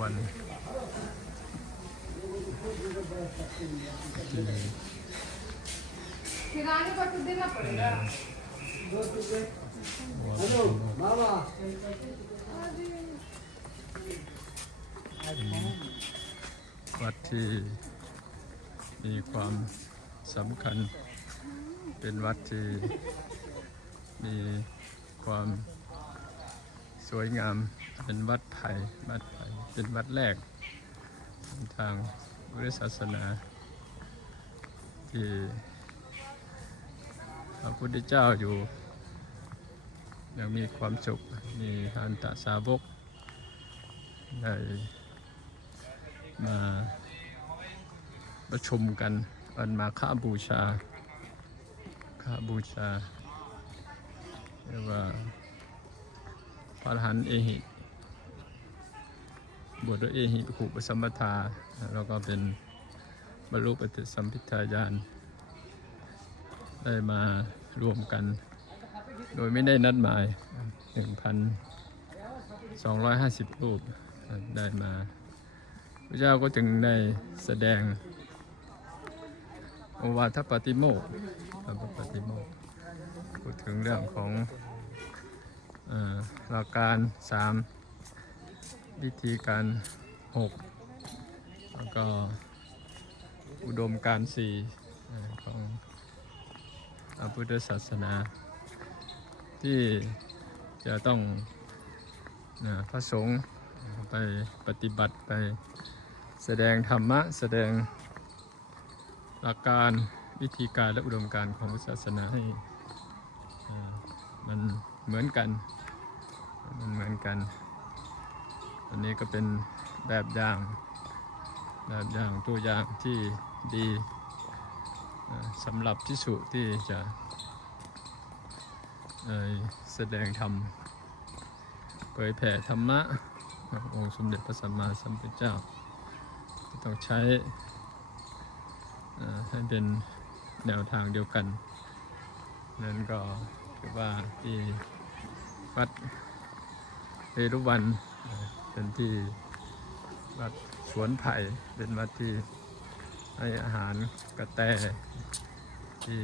วันที่ ठिकाने पर तो देना पड़ेगा วัดที่มีความสำคัญ เป็นวัดที่มีความ สวยงามเป็นวัดไผ่วัดไผ่เป็นวัดแรก ทางพุทธศาสนา ที่พระพุทธเจ้าอยู่ ยังมีความสุขมีอันตสาวกได้มาประชุมกันอันมาค่าบูชาค่าบูชาเรียกว่า พระอรหันต์เอหิบวชด้วยเอหิขุปสัมปทา แล้วก็เป็นบรรลุปฏิสัมพิทายาน ได้มารวมกัน โดยไม่ได้นัดหมาย 1,250 รูปได้มาพระเจ้าก็จึงได้แสดงโอวาทปาติโมกปาติโมกพูดถึงเรื่องของ หลักการ 3 วิธีการ 6 แล้วก็อุดมการ4อของพระพุทธศาสนา ที่จะต้องพระสงฆ์ไปปฏิบัติไปแสดงธรรมะ แสดงหลักการวิธีการและอุดมการของศาสนาให้มันเหมือนกัน เหมือนกัน อันนี้ก็เป็นแบบอย่าง แบบอย่างตัวอย่างที่ดีสำหรับที่สุที่จะแสดงธรรมเผยแผ่ธรรมะ องค์สมเด็จพระสัมมาสัมพุทธเจ้า ต้องใช้ให้เป็นแนวทางเดียวกัน นั้นก็ถือว่าที่วัด เวรุวันเป็นที่วัดสวนไผ่เป็นวัดที่ให้อาหารกระแตที่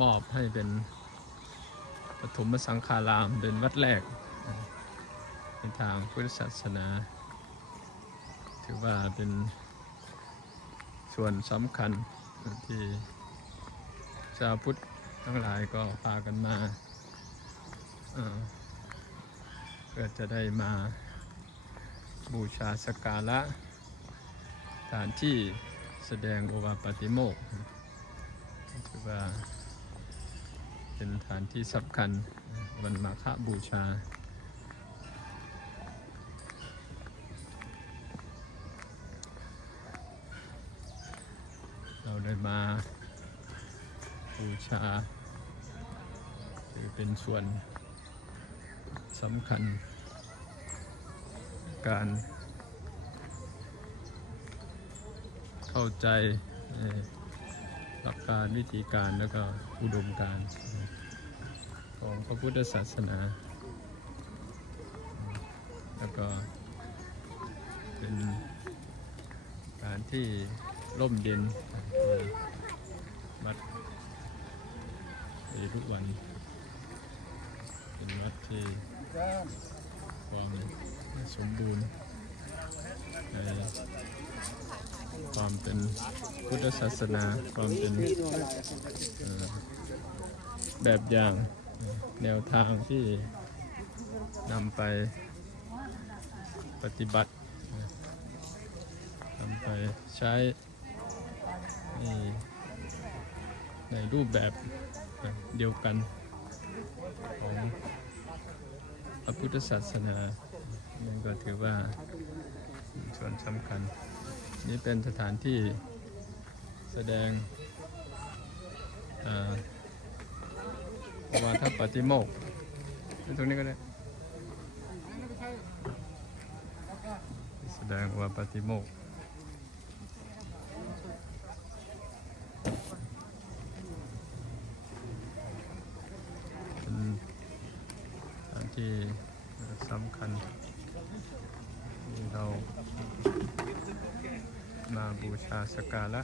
มอบให้เป็นปฐมสังฆารามเป็นวัดแรกในทางพุทธศาสนา ถือว่าเป็นส่วนสำคัญที่ชาวพุทธทั้งหลายก็พากันมา เอ่อเพื่อจะได้มาบูชาสการะสถานที่แสดงโอวาปาติโมกถือว่าเป็นสถานที่สำคัญวันมาฆบูชาเราได้มาบูชาถือเป็นส่วน สำคัญ การเข้าใจหลักการวิธีการแล้วก็อุดมการของพระพุทธศาสนา แล้วก็เป็นการที่ร่มเย็นในวัดเอรุวัน เป็นวัดที่ความสมบูรณ์ในความเป็นพุทธศาสนาความเป็นแบบอย่างแนวทางที่นำไปปฏิบัตินำไปใช้ในรูปแบบเดียวกัน ของพระพุทธศาสนานี่ก็ถือว่าส่วนสำคัญ นี่เป็นสถานที่แสดงอ่าวาทปฏิโมกตรงนี้ก็ได้ แสดงว่าปฏิโมกข์เป็น สำคัญที่เรามาบูชาสกการะ